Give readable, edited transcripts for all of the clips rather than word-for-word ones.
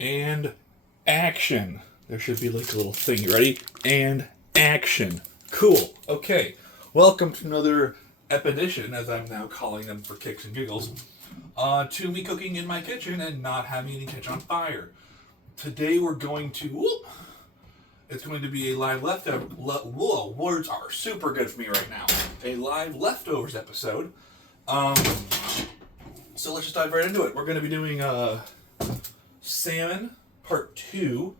And action. There should be like a little thing. You ready? And action. Cool. Okay. Welcome to another epedition, as I'm now calling them for kicks and giggles, to me cooking in my kitchen and not having any catch on fire. Today we're going to... It's going to be a live leftover... Whoa, words are super good for me right now. A live leftovers episode. So let's just dive right into it. We're going to be doing salmon part 2.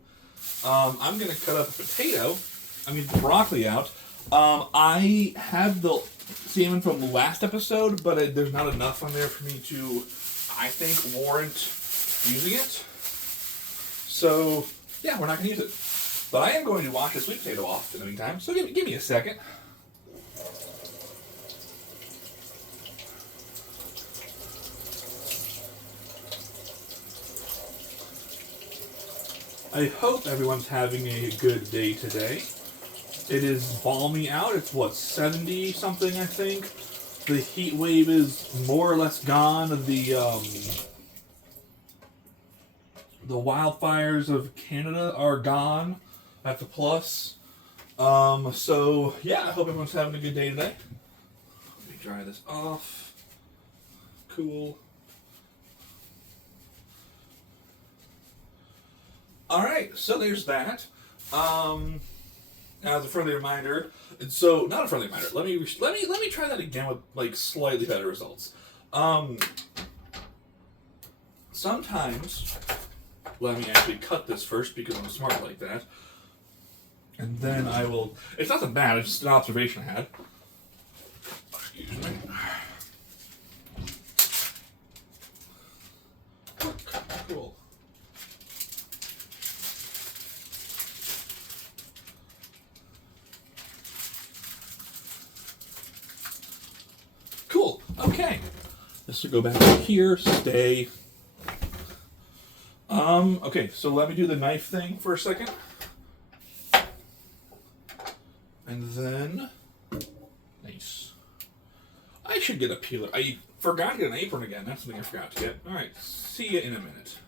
I'm going to cut up the broccoli out. I have the salmon from the last episode, but there's not enough on there for me to, I think, warrant using it. So, yeah, we're not going to use it. But I am going to wash the sweet potato off in the meantime, so give me a second. I hope everyone's having a good day today. It is balmy out. It's 70 something, I think. The heat wave is more or less gone. The wildfires of Canada are gone. That's a plus. So yeah, I hope everyone's having a good day today. Let me dry this off. Cool. Alright, so there's that. As a friendly reminder, not a friendly reminder. Let me try that again with like slightly better results. Sometimes, let me actually cut this first because I'm smart like that, and then I will. It's nothing bad. It's just an observation I had. Excuse me. Cool. Cool. Okay. This will go back here. Stay. Okay, so let me do the knife thing for a second. And then... Nice. I should get a peeler. I forgot to get an apron again. That's something I forgot to get. Alright, see you in a minute.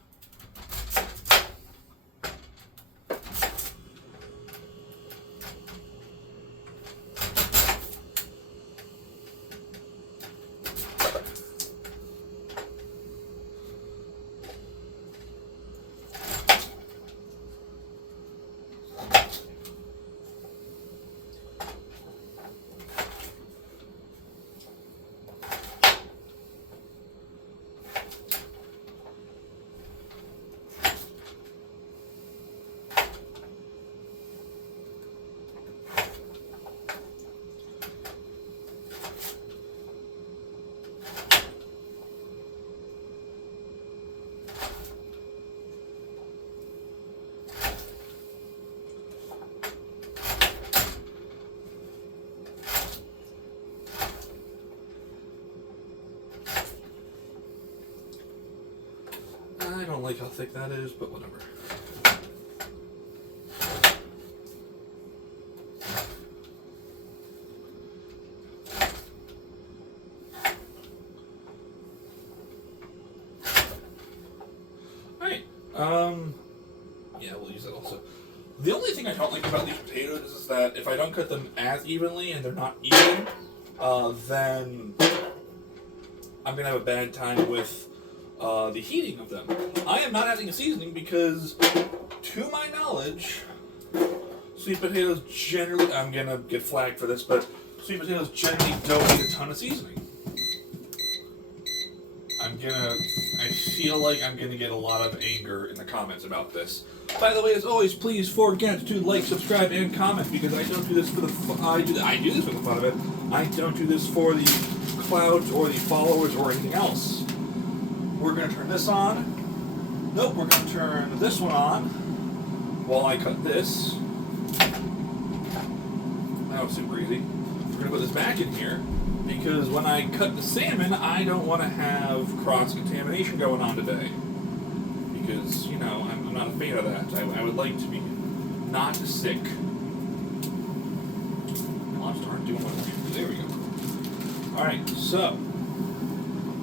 I don't like how thick that is, but whatever. Alright, yeah, we'll use that also. The only thing I don't like about these potatoes is that if I don't cut them as evenly and they're not even, then I'm going to have a bad time with the heating of them. I am not adding a seasoning because, to my knowledge, sweet potatoes generally, I'm going to get flagged for this, but sweet potatoes generally don't need a ton of seasoning. I feel like I'm going to get a lot of anger in the comments about this. By the way, as always, please forget to like, subscribe, and comment because I don't do this for the I do this for the fun of it. I don't do this for the clouds or the followers or anything else. We're going to turn this on. Nope, we're going to turn this one on while I cut this. That was super easy. We're going to put this back in here because when I cut the salmon, I don't want to have cross-contamination going on today. Because, you know, I'm not a fan of that. I would like to be not sick. I'll start doing what I do. There we go. Alright, so,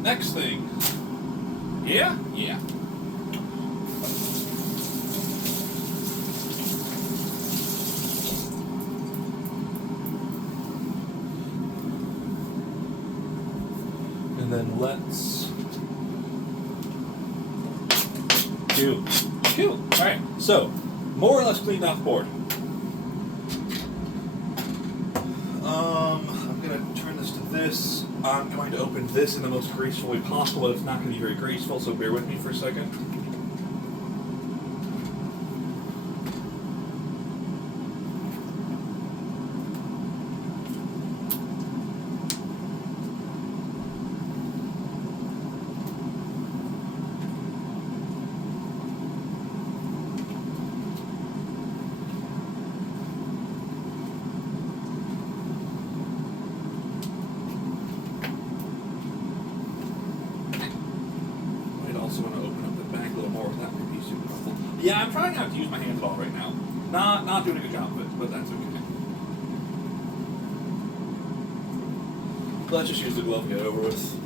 next thing. Yeah? Yeah. let's do. Cool. All right. So, more or less cleaned off board. I'm gonna turn this to this. I'm going to open this in the most graceful way possible. It's not going to be very graceful, so bear with me for a second. Yeah, I'm trying not to use my hands at all right now. Not doing a good job of it, but that's okay. Let's just use the glove and get it over with.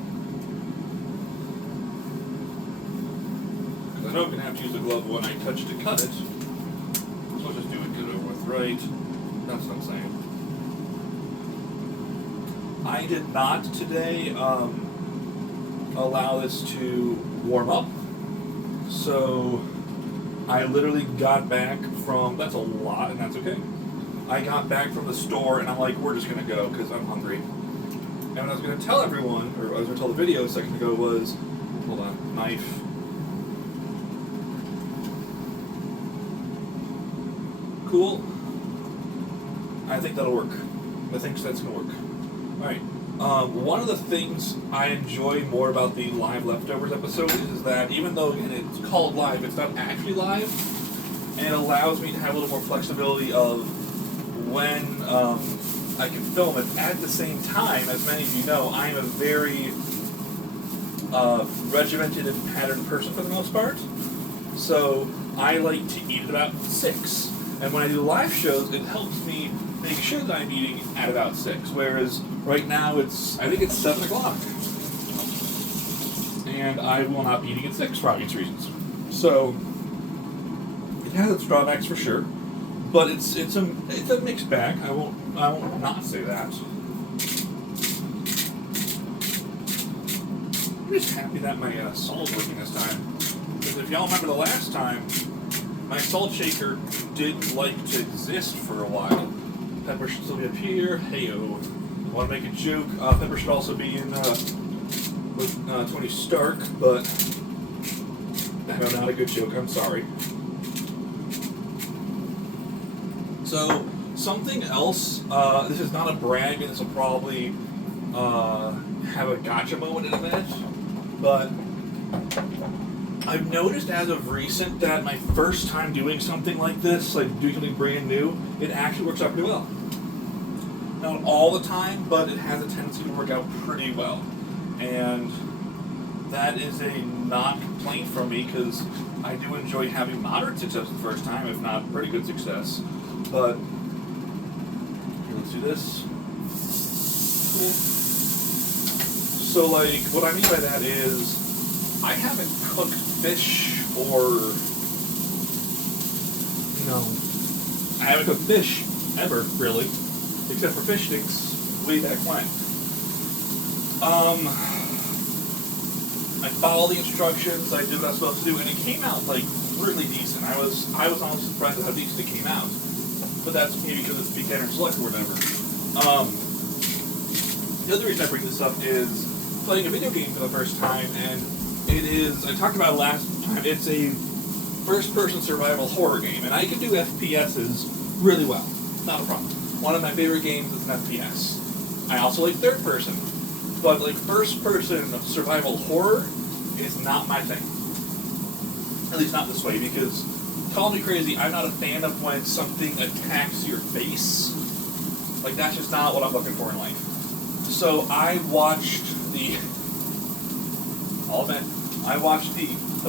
Because I know I'm going to have to use the glove when I touch to cut it. So let's just do it, get it over with, right? That's what I'm saying. I did not today allow this to warm up. So I literally got back from, that's a lot, and that's okay. I got back from the store, and I'm like, we're just going to go, because I'm hungry. And what I was going to tell everyone, or I was going to tell the video a second ago was, hold on, knife. Cool. I think that'll work. I think that's going to work. Alright. One of the things I enjoy more about the Live Leftovers episode is that even though again, it's called live, it's not actually live, and it allows me to have a little more flexibility of when I can film it. At the same time, as many of you know, I am a very regimented and patterned person for the most part, so I like to eat at about 6. And when I do live shows, it helps me make sure that I'm eating at about 6. Whereas right now I think it's 7 o'clock. And I will not be eating at 6 for obvious reasons. So it has its drawbacks for sure. But it's a mixed bag. I won't not say that. I'm just happy that my salt's working this time. Because if y'all remember the last time, my salt shaker didn't like to exist for a while. Pepper should still be up here. Heyo. I want to make a joke. Pepper should also be in with Tony Stark, but no, not a good joke. I'm sorry. So something else. This is not a brag, and this will probably have a gotcha moment in a minute, but I've noticed as of recent that my first time doing something like this, like doing something brand new, it actually works out pretty well. Not all the time, but it has a tendency to work out pretty well. And that is a not complaint from me, because I do enjoy having moderate success the first time, if not pretty good success. But here, let's do this. Cool. So like, what I mean by that is, I haven't cooked fish or, I haven't cooked fish ever, really, except for fish sticks way back when. I followed the instructions, I did what I was supposed to do, and it came out like really decent. I was honestly surprised at how decent it came out, but that's maybe because it's beginner's luck or whatever. The other reason I bring this up is playing a video game for the first time, and it is, I talked about it last time, it's a first-person survival horror game, and I can do FPSs really well. Not a problem. One of my favorite games is an FPS. I also like third-person, but like first-person survival horror is not my thing. At least not this way, because, call me crazy, I'm not a fan of when something attacks your face. Like, that's just not what I'm looking for in life. So I watched the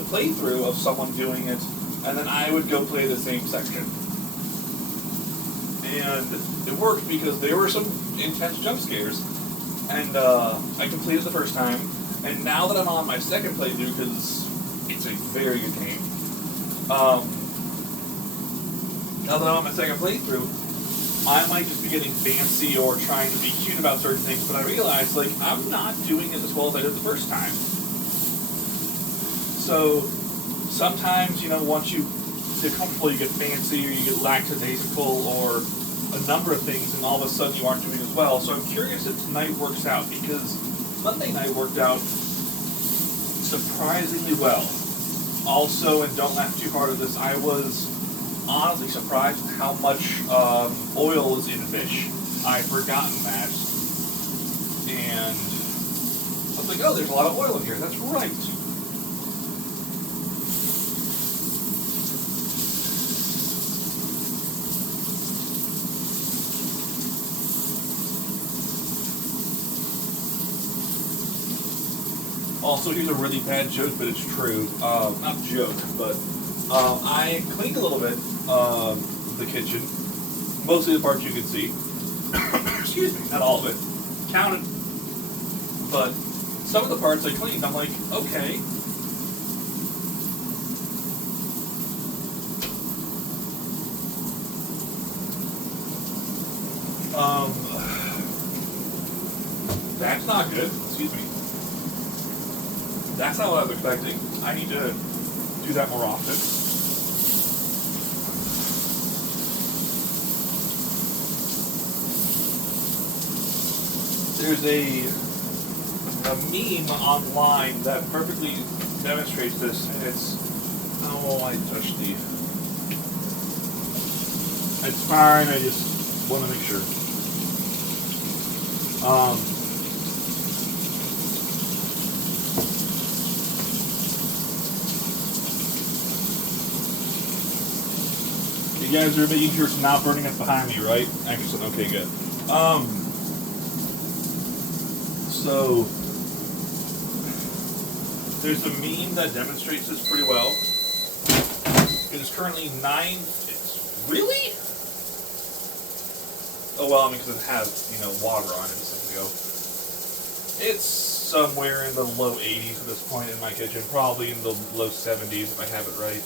playthrough of someone doing it, and then I would go play the same section. And it worked because there were some intense jump scares, and I completed the first time, and now that I'm on my second playthrough, because it's a very good game, now that I'm on my second playthrough, I might just be getting fancy or trying to be cute about certain things, but I realized, like, I'm not doing it as well as I did the first time. So, sometimes, once you get comfortable, you get fancy, or you get lackadaisical, or a number of things, and all of a sudden you aren't doing as well. So I'm curious if tonight works out, because Monday night worked out surprisingly well. Also, and don't laugh too hard at this, I was honestly surprised at how much oil is in fish. I'd forgotten that. And I was like, oh, there's a lot of oil in here. That's right. Also, here's a really bad joke, but it's true. Not joke, but I cleaned a little bit the kitchen. Mostly the parts you can see. Excuse me, not all of it. Counted. But some of the parts I cleaned, I'm like, okay. That's not good. Excuse me. That's not what I was expecting. I need to do that more often. There's a meme online that perfectly demonstrates this, and it's... Oh, I touched the... It's fine, I just want to make sure. You guys are making sure it's not burning up behind me, right? Excellent. Okay, good. So there's a meme that demonstrates this pretty well. It is currently 9. It's really? Oh well, I mean, because it has water on it a second ago. It's somewhere in the low 80s at this point in my kitchen, probably in the low 70s if I have it right.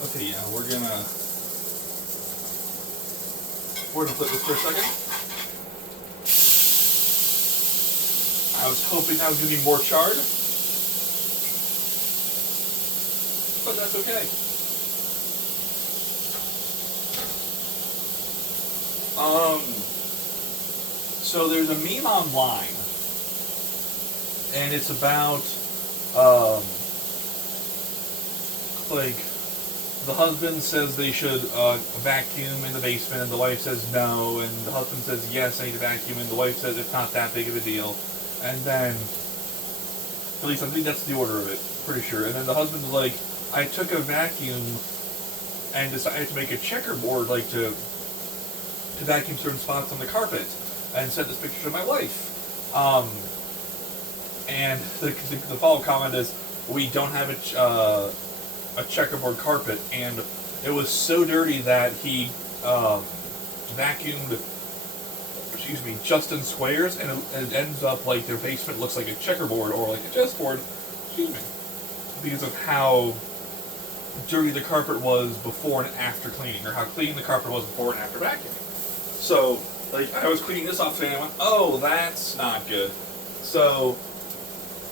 Okay, yeah, we're gonna flip this for a second. I was hoping I was gonna be more charred, but that's okay. So there's a meme online, and it's about like. The husband says they should vacuum in the basement, and the wife says no, and the husband says yes, I need to vacuum, and the wife says it's not that big of a deal. And then, at least I think that's the order of it, pretty sure. And then the husband's like, I took a vacuum and decided to make a checkerboard, like to vacuum certain spots on the carpet, and sent this picture to my wife. And the follow-up comment is, we don't have a checkerboard carpet, and it was so dirty that he vacuumed, Justin Squares, and it ends up like their basement looks like a checkerboard or like a chessboard, because of how dirty the carpet was before and after cleaning, or how clean the carpet was before and after vacuuming. So, like, I was cleaning this off today, and I went, oh, that's not good. So,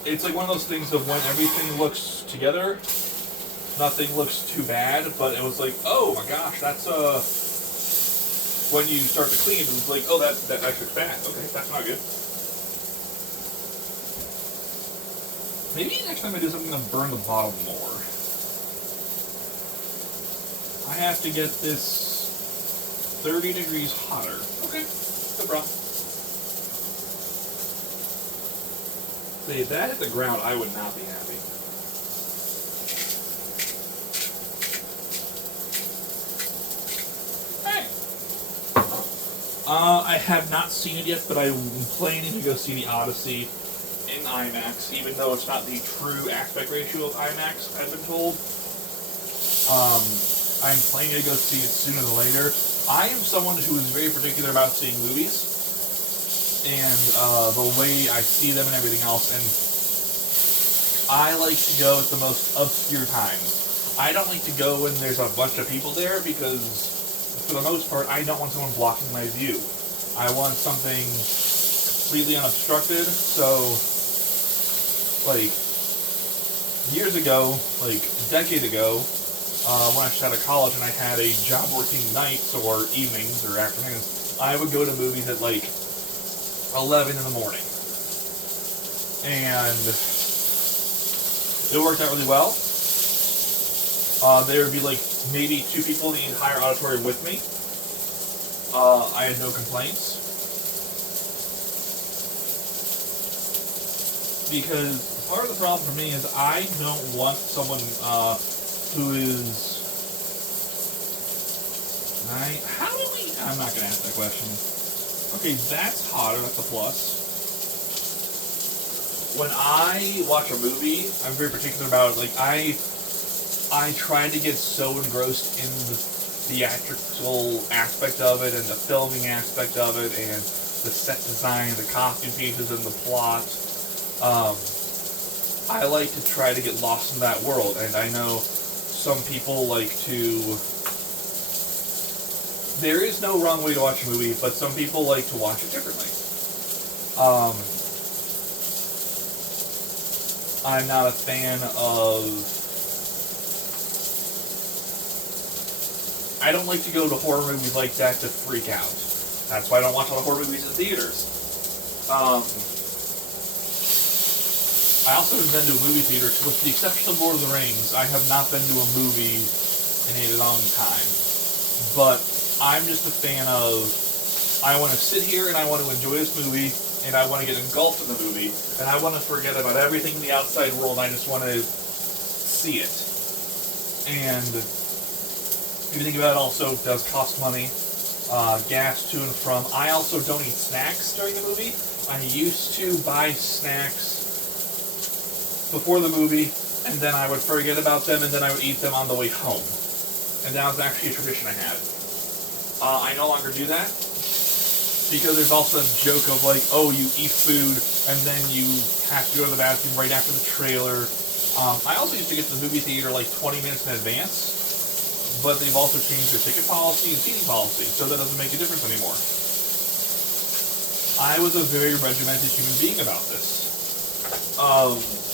it's like one of those things of when everything looks together, nothing looks too bad, but it was like, oh my gosh, that's when you start to clean, it was like, oh, that looks bad. Okay, that's not good. Maybe next time I do something to burn the bottom more. I have to get this 30 degrees hotter. Okay, no problem. See, if that hit the ground, I would not be happy. I have not seen it yet, but I'm planning to go see The Odyssey in IMAX, even though it's not the true aspect ratio of IMAX, I've been told. I'm planning to go see it sooner than later. I am someone who is very particular about seeing movies. and the way I see them and everything else. And I like to go at the most obscure times. I don't like to go when there's a bunch of people there because, for the most part, I don't want someone blocking my view. I want something completely unobstructed. So, like, years ago, like a decade ago, when I was out of college and I had a job working nights or evenings or afternoons, I would go to movies at like 11 in the morning. And it worked out really well. There would be like maybe 2 people in the entire auditorium with me. I had no complaints. Because part of the problem for me is I don't want someone who is... How do we... I'm not going to ask that question. Okay, that's hotter. That's a plus. When I watch a movie, I'm very particular about it. Like, I try to get so engrossed in the theatrical aspect of it and the filming aspect of it and the set design, the costume pieces, and the plot. I like to try to get lost in that world, and I know some people like to... There is no wrong way to watch a movie, but some people like to watch it differently. I'm not a fan of... I don't like to go to horror movies like that to freak out. That's why I don't watch a lot of horror movies in theaters. I also haven't been to a movie theater, with the exception of Lord of the Rings. I have not been to a movie in a long time. But I'm just a fan of, I want to sit here and I want to enjoy this movie, and I want to get engulfed in the movie, and I want to forget about everything in the outside world, and I just want to see it. And if you think about it, also does cost money, gas to and from. I also don't eat snacks during the movie. I used to buy snacks before the movie, and then I would forget about them, and then I would eat them on the way home. And that was actually a tradition I had. I no longer do that, because there's also a joke of like, oh, you eat food, and then you have to go to the bathroom right after the trailer. I also used to get to the movie theater like 20 minutes in advance, but they've also changed their ticket policy and seating policy, so that doesn't make a difference anymore. I was a very regimented human being about this.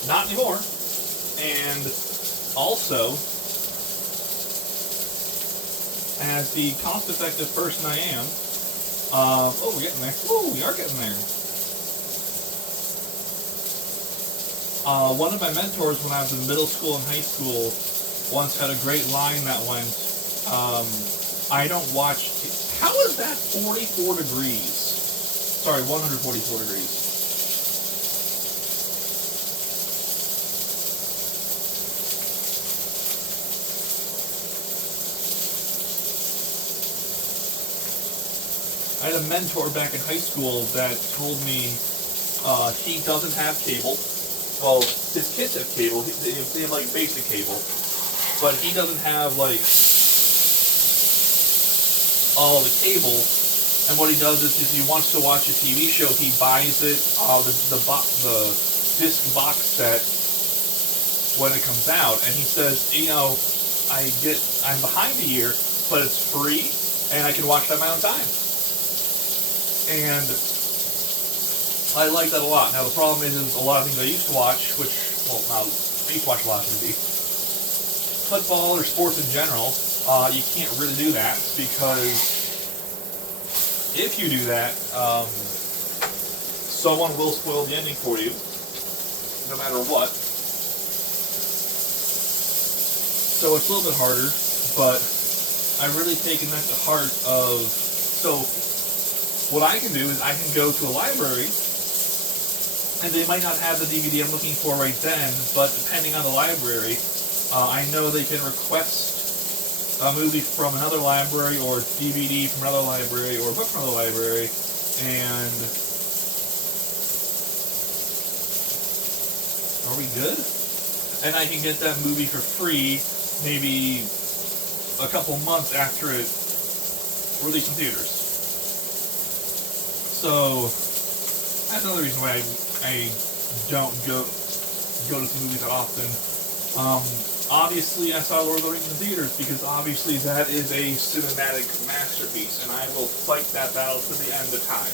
Not anymore. And also, as the cost-effective person I am, oh, we're getting there. Oh, we are getting there. One of my mentors when I was in middle school and high school once had a great line that went, I don't watch... How is that 44 degrees? Sorry, 144 degrees. I had a mentor back in high school that told me he doesn't have cable. Well, his kids have cable. They have like basic cable, but he doesn't have like all the cable. And what he does is, if he wants to watch a TV show, he buys it the disc box set when it comes out. And he says, you know, I'm behind a year, but it's free, and I can watch it at my own time. And I like that a lot. Now, the problem is a lot of things I used to watch, I used to watch a lot of TV. Football or sports in general, you can't really do that, because if you do that, someone will spoil the ending for you, no matter what. So it's a little bit harder, but I've really taken that to heart what I can do is I can go to a library, and they might not have the DVD I'm looking for right then, but depending on the library, I know they can request a movie from another library, or DVD from another library, or a book from another library, and... Are we good? And I can get that movie for free, maybe a couple months after it released in theaters. So, That's another reason why I don't go to see movies that often. Obviously, I saw Lord of the Rings in theaters because obviously that is a cinematic masterpiece, and I will fight that battle to the end of time.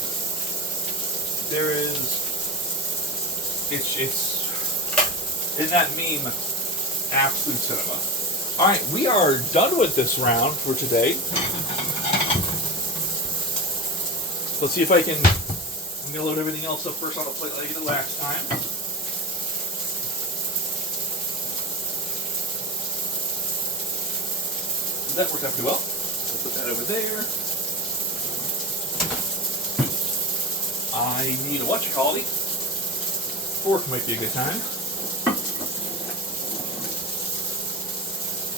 There is, it's in that meme, absolute cinema. All right, we are done with this round for today. Let's see if I can. I'm gonna load everything else up first on the plate like I did last time. That worked out pretty well. We'll put that over there. I need a whatchamacallit. Fork might be a good time.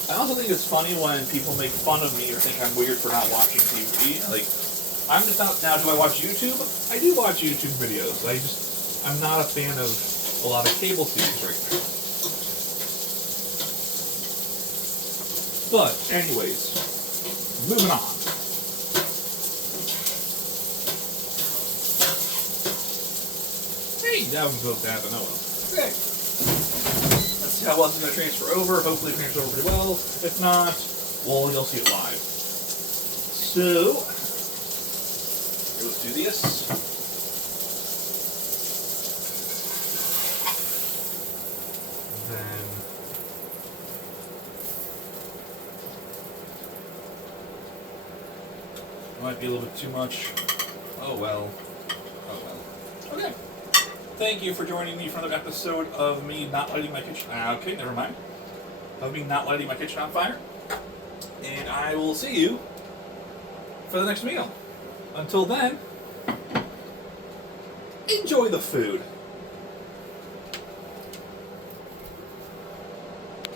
I also think it's funny when people make fun of me or think I'm weird for not watching TV. Like, I'm just not. Now, do I watch YouTube? I do watch YouTube videos. I'm not a fan of a lot of cable series right now. But, anyways, moving on. Hey, that was both that, but no well. Okay. Let's see how well it's going to transfer over. Hopefully it transfers over pretty well. If not, well, you'll see it live. So, here, let's do this. Then might be a little bit too much. Oh well. Oh well. Okay. Thank you for joining me for another episode of me not lighting my kitchen. Okay, never mind. Of me not lighting my kitchen on fire. And I will see you for the next meal. Until then, enjoy the food.